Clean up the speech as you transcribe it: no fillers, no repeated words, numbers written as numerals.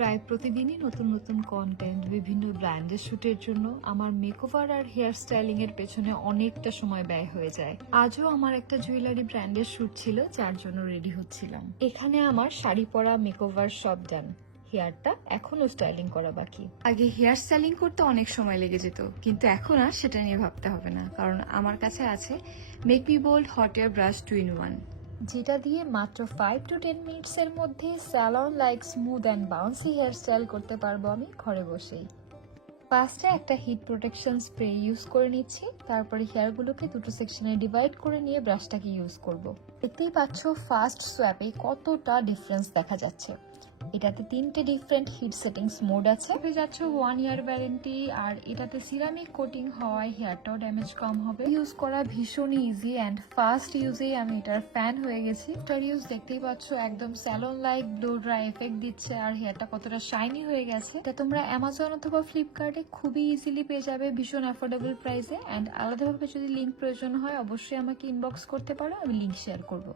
প্রায় প্রতিদিনই নতুন নতুন কন্টেন্ট, বিভিন্ন ব্র্যান্ডের শুটের জন্য আমার মেকওভার আর হেয়ার স্টাইলিং এর পেছনে অনেকটা সময় ব্যয় হয়ে যায়। আজও আমার একটা জুয়েলারি ব্র্যান্ডের শুট ছিল, যার জন্য রেডি হচ্ছিলাম। এখানে আমার শাড়ি পরা মেকওভার সব ডান, হেয়ারটা এখনো স্টাইলিং করা বাকি। আগে হেয়ার স্টাইলিং করতে অনেক সময় লেগে যেত, কিন্তু এখন আর সেটা নিয়ে ভাবতে হবে না, কারণ আমার কাছে আছে make me bold hot air brush 2 in 1, যেটা দিয়ে মাত্র 5 to 10 মিনিটস এর মধ্যে salon like smooth and bouncy hair style করতে পারবো আমি ঘরে বসেই। ফার্স্টে একটা হিট প্রোটেকশন স্প্রে ইউজ করে নিচ্ছি, তারপরে হেয়ারগুলোকে দুটো সেকশনে ডিভাইড করে নিয়ে ব্রাশটাকে ইউজ করব। দেখতেই পাচ্ছ ফার্স্ট সোয়াপে কতটা ডিফারেন্স দেখা যাচ্ছে। এটাতে 3টে ডিফারেন্ট হিট সেটিংস মোড আছে। হয়ে যাচ্ছে 1 ইয়ার ওয়ারেন্টি, আর এটাতে সিরামিক কোটিং হওয়ায় হেয়ারটাও ড্যামেজ কম হবে। ইউজ করা ভীষণই ইজি অ্যান্ড ফাস্ট ইউজেই আমি এটার ফ্যান হয়ে গেছি। এটার ইউজ দেখতেই পাচ্ছ একদম salon like blow dry effect দিচ্ছে, আর হেয়ারটা কতটা শাইনি হয়ে গেছে। এটা তোমরা অ্যামাজন অথবা ফ্লিপকার্টে খুবই ইজিলি পেয়ে যাবে ভীষণ অ্যাফোর্ডেবল প্রাইসে। অ্যান্ড আলাদাভাবে যদি লিঙ্ক প্রয়োজন হয় অবশ্যই আমাকে ইনবক্স করতে পারো, আমি লিঙ্ক শেয়ার করবো।